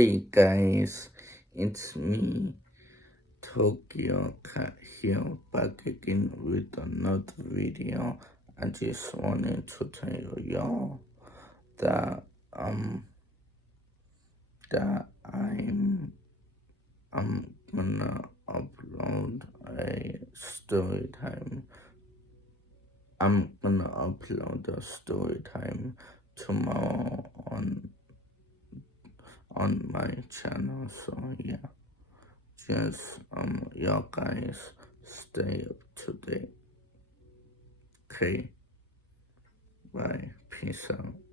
Hey guys, it's me, Tokyo Cat here, back again with another video. I just wanted to tell y'all that that I'm gonna upload a story time. I'm gonna upload a story time tomorrow on my channel. So yeah. Just y'all guys stay up to date. Okay. Bye. Peace out.